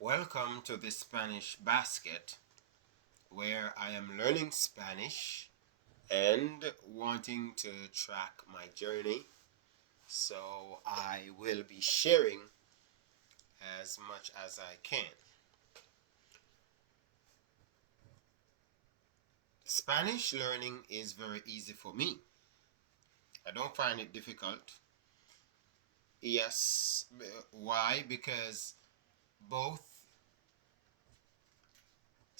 Welcome to the Spanish Basket, where I am learning Spanish and wanting to track my journey. So I will be sharing as much as I can. Spanish learning is very easy for me. I don't find it difficult. Yes, why? Because both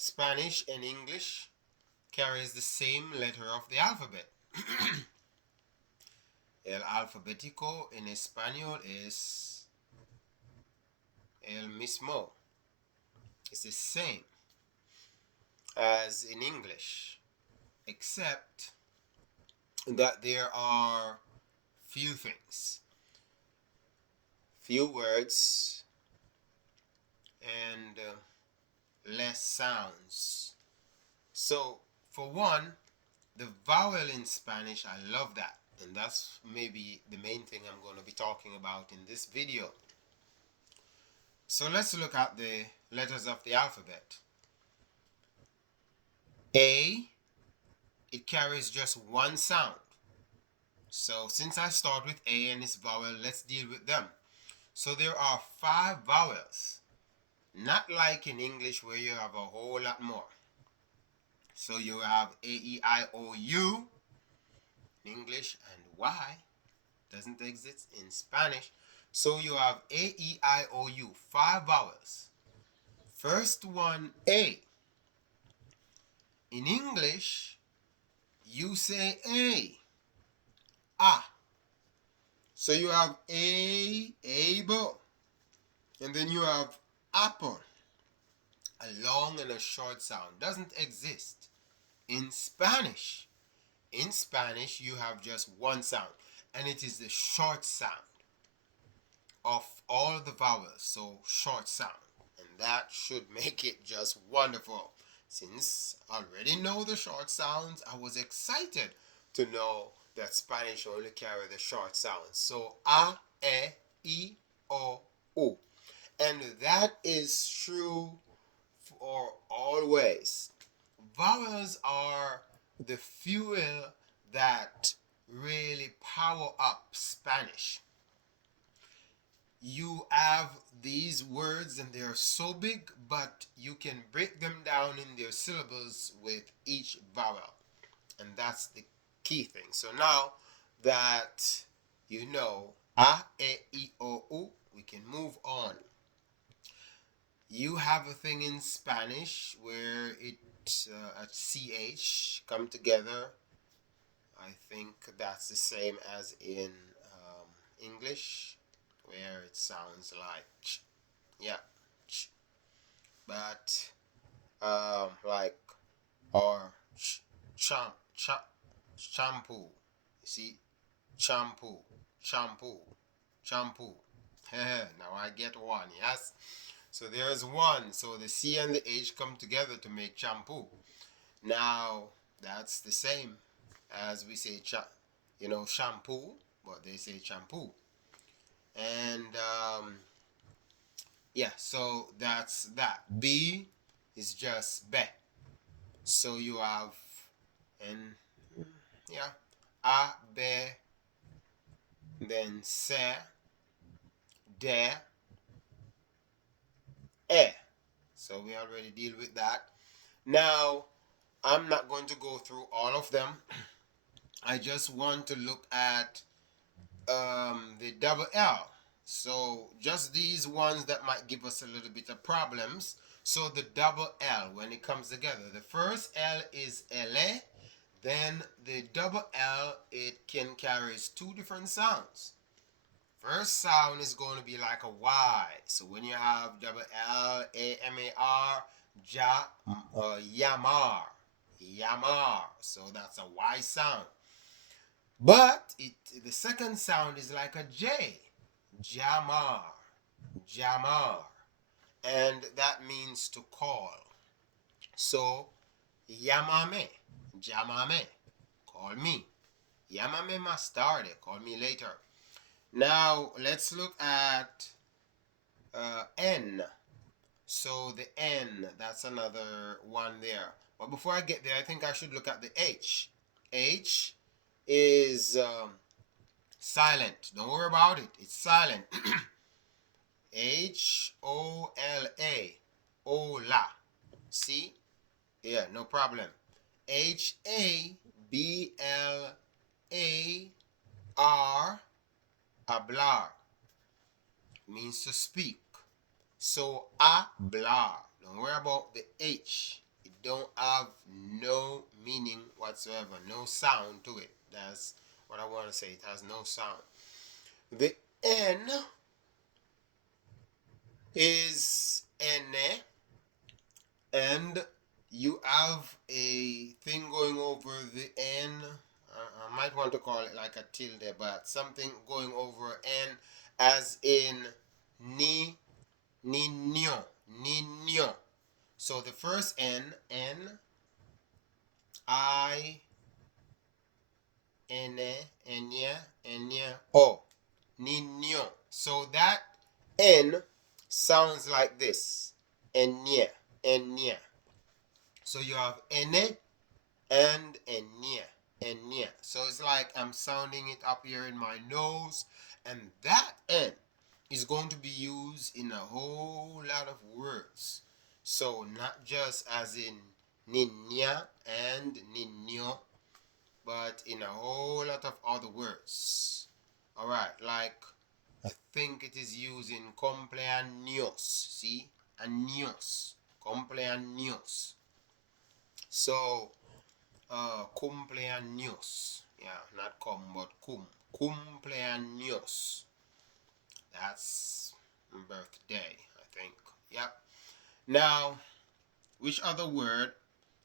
Spanish and English carries the same letter of the alphabet. El alfabético en español es el mismo. It's the same as in English, except that there are few things, few words, and less sounds. So, for one, the vowel in Spanish, I love that. And that's maybe the main thing I'm going to be talking about in this video. So let's look at the letters of the alphabet. A, it carries just one sound. So since I start with A and its vowel, let's deal with them. So there are 5 vowels, not like in English where you have a whole lot more. So you have A, E, I, O, U in English, and Y doesn't exist in Spanish. So you have A, E, I, O, U, 5 vowels. First one, A. In English, you say A. Ah. So you have A, able. And then you have apple. A long and a short sound doesn't exist in Spanish. In Spanish, you have just one sound, and it is the short sound of all the vowels. So, short sound. And that should make it just wonderful. Since I already know the short sounds, I was excited to know that Spanish only carry the short sounds. So, A, E, I, O, U. And that is true for always. Vowels are the fuel that really power up Spanish. You have these words and they are so big, but you can break them down in their syllables with each vowel. And that's the key thing. So now that you know A, E, I, O, U, we can move on. You have a thing in Spanish where it a ch come together. I think that's the same as in English, where it sounds like ch. Yeah, ch. But like or shampoo. You see, shampoo, shampoo, shampoo. Now I get one. Yes. So there's one. So the C and the H come together to make shampoo. Now that's the same as we say shampoo, but they say shampoo. And yeah, so that's that. B is just be. So you have and yeah, a, be, then se, de, e. So we already deal with that. Now I'm not going to go through all of them. I just want to look at the double L. So just these ones that might give us a little bit of problems. So the double L when it comes together. The first L is LA. Then the double L, it can carry 2 different sounds. First sound is going to be like a Y. So when you have double L, A-M-A-R, Yamar. Yamar. So that's a Y sound. But the second sound is like a J. Jamar. Jamar. And that means to call. So, Yamame. Jamame. Call me. Yamame más tarde. Call me later. Now, let's look at N. So the N, that's another one there. But before I get there, I think I should look at the H. H is silent. Don't worry about it. It's silent. Hola. Hola. See? Yeah, no problem. Hablar. Hablar means to speak. So hablar. Don't worry about the H. It don't have no meaning whatsoever. No sound to it. That's what I want to say. It has no sound. The N is ene, and you have a thing going over the N. I might want to call it like a tilde, but something going over N as in ni, niño, niño. So the first N, I, ene, enya, enya, o, niño. So that N sounds like this, enya, enya. So you have ene and enya, enya. So it's like I'm sounding it up here in my nose, and that N is going to be used in a whole lot of words. So not just as in niña and niño, but in a whole lot of other words. Alright, like I think it is used in cumpleaños. See? Años. Cumpleaños. So, cumpleaños. Yeah, not cum, but cum. Cumpleaños. That's birthday, I think. Yep. Now, which other word,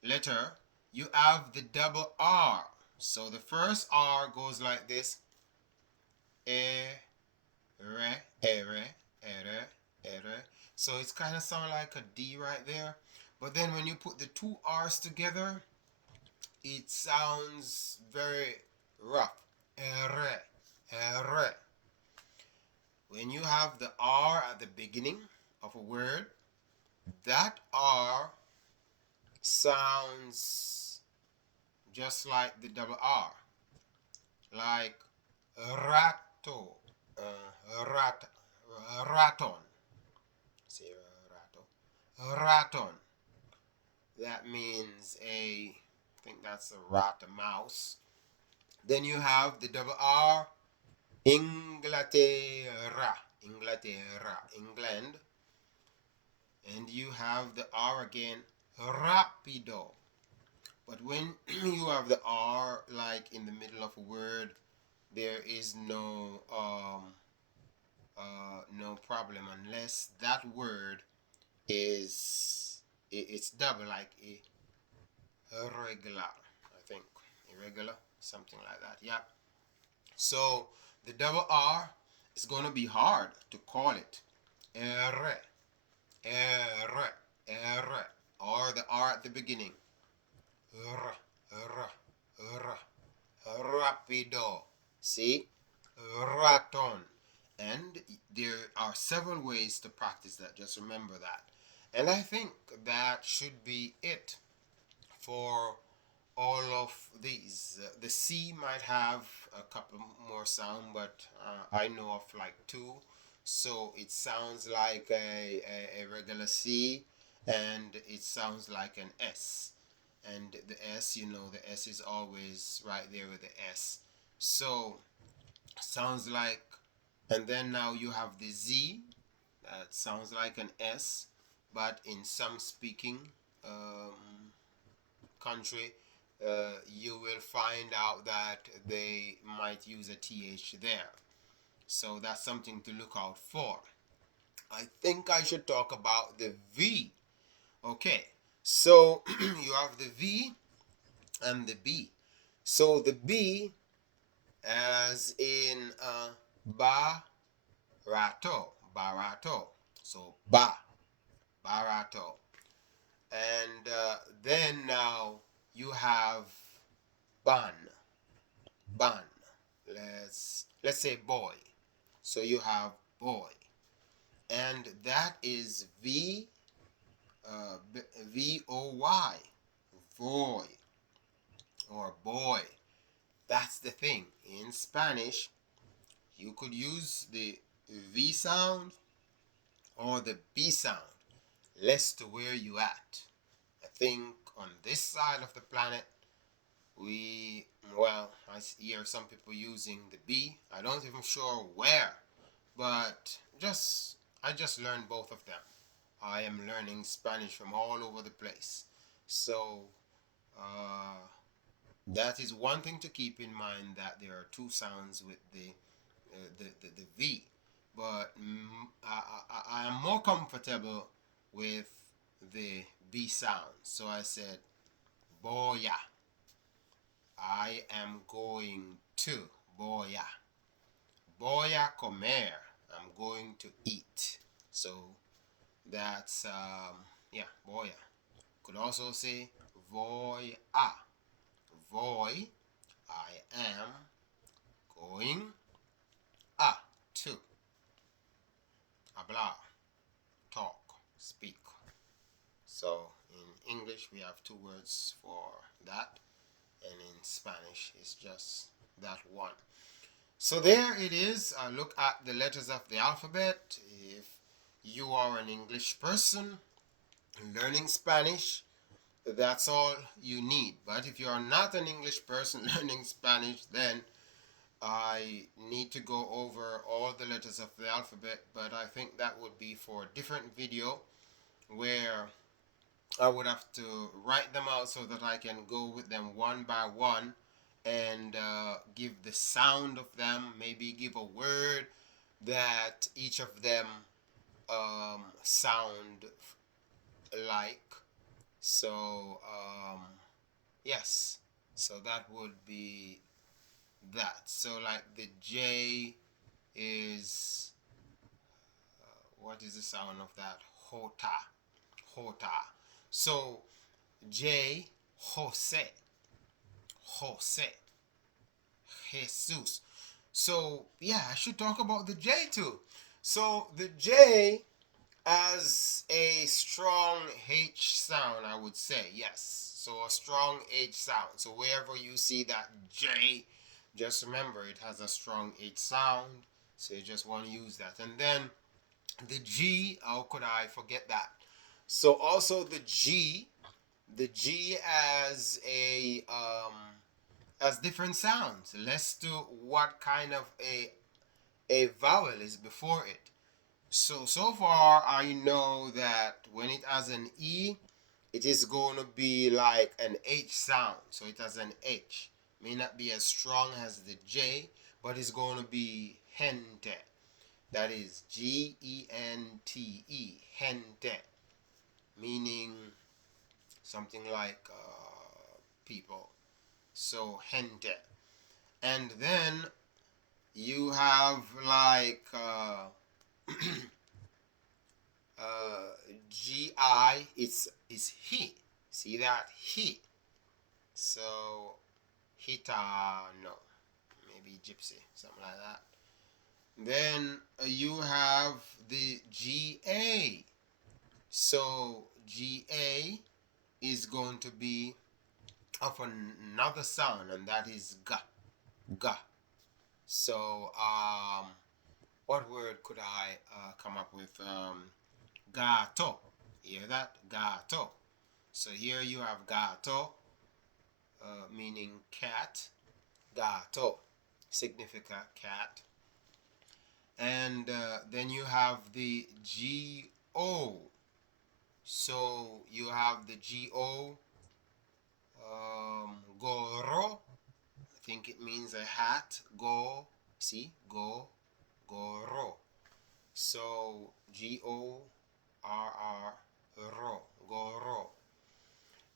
letter, you have the double R. So the first R goes like this. E, re, ere, ere, ere. So it's kind of sound like a D right there. But then when you put the two R's together, it sounds very rough. Ere, ere. When you have the R at the beginning of a word, that R sounds just like the double R. Like rato, raton. Say raton. That means I think that's a rat, a mouse. Then you have the double R, Inglaterra, Inglaterra, England. And you have the R again, rapido. But when you have the R like in the middle of a word, there is no problem unless that word is it's double, like irregular, I think. Irregular, something like that. Yeah. So the double R is going to be hard to call it. R, R, R, or the R at the beginning. R, R, R, rapido. See? Raton. And there are several ways to practice that. Just remember that. And I think that should be it for all of these. The C might have a couple more sound, but I know of like two. So it sounds like a regular C, and it sounds like an S. And the S, the S is always right there with the S. So sounds like, and then now you have the Z, that sounds like an S, but in some speaking country, you will find out that they might use a TH there. So that's something to look out for. I think I should talk about the V. Okay, so you have the V and the B. So the B, as in barato, barato. So barato. And then now you have ban, ban. Let's say boy. So you have boy, and that is V V-O-Y, voy, or boy. That's the thing. In Spanish, you could use the V sound or the B sound, less to where you at. I think on this side of the planet, we, well, I hear some people using the B. I don't even sure where, but I just learned both of them. I am learning Spanish from all over the place. So, uh, that is one thing to keep in mind, that there are two sounds with the V. But I am more comfortable with the B sound. So I said, boya. I am going to. Boya. Boya comer. I'm going to eat. So that's, yeah, boya. Could also say voy a. Voy, I am going a to. Hablar, talk, speak. So in English we have two words for that, and in Spanish it's just that one. So there it is. Look at the letters of the alphabet. If you are an English person learning Spanish, that's all you need. But if you are not an English person learning Spanish, then I need to go over all the letters of the alphabet, but I think that would be for a different video, where I would have to write them out so that I can go with them one by one and give the sound of them, maybe give a word that each of them sound like. So, yes, so that would be that. So, like the J is, what is the sound of that? Hota. Hota. So, J, Jose. Jose. Jesus. So, yeah, I should talk about the J too. So, the J as a strong H sound, I would say, yes. So, a strong H sound. So, wherever you see that J, just remember it has a strong H sound. So, you just want to use that. And then the G, how could I forget that? So, also the G as a as different sounds. Let's do what kind of a vowel is before it. So far I know that when it has an E, it is going to be like an H sound. So it has an H. May not be as strong as the J, but it's going to be gente. That is Gente. Gente. Meaning something like people. So gente. And then you have like GI, it's he. See that? He. So hitano, maybe gypsy, something like that. Then you have the GA. So GA is going to be of another sound, and that is ga. Ga. So what word could I come up with? Gato. You hear that? Gato. So here you have gato, meaning cat. Gato, significa cat. And then you have the G-O. So you have the G-O, goro. I think it means a hat. Go, see? Go, goro. So G-O-R-R, ro, goro.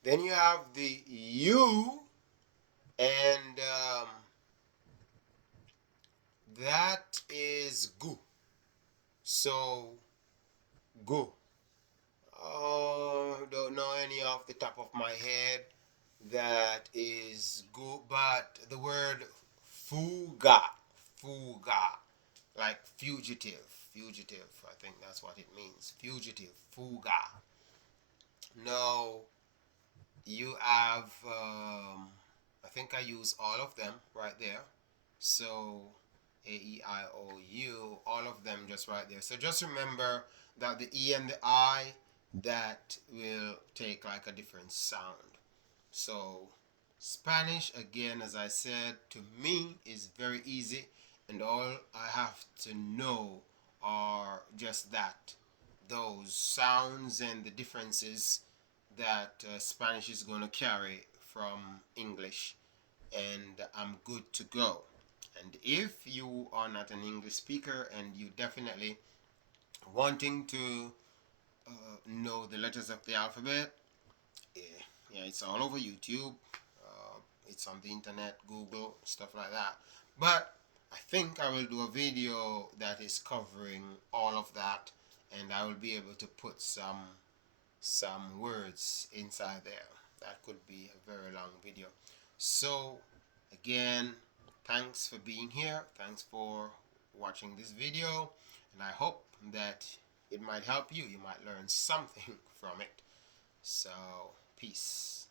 Then you have the U, and that is gu. So, gu. Oh, don't know any off the top of my head that is gu, but the word fuga, fuga, like fugitive, fugitive. I think that's what it means. Fugitive, fuga. Now you have, I think I use all of them right there. So A, E, I, O, U, all of them just right there. So just remember that the E and the I, that will take like a different sound. So Spanish, again, as I said, to me is very easy, and all I have to know are just that, those sounds and the differences that Spanish is going to carry from English, and I'm good to go. And if you are not an English speaker and you definitely wanting to know the letters of the alphabet, yeah, yeah, it's all over YouTube. It's on the internet, Google, stuff like that. But I think I will do a video that is covering all of that, and I will be able to put some words inside there. That could be a very long video. So again, thanks for being here. Thanks for watching this video, and I hope that it might help you. You might learn something from it. So peace.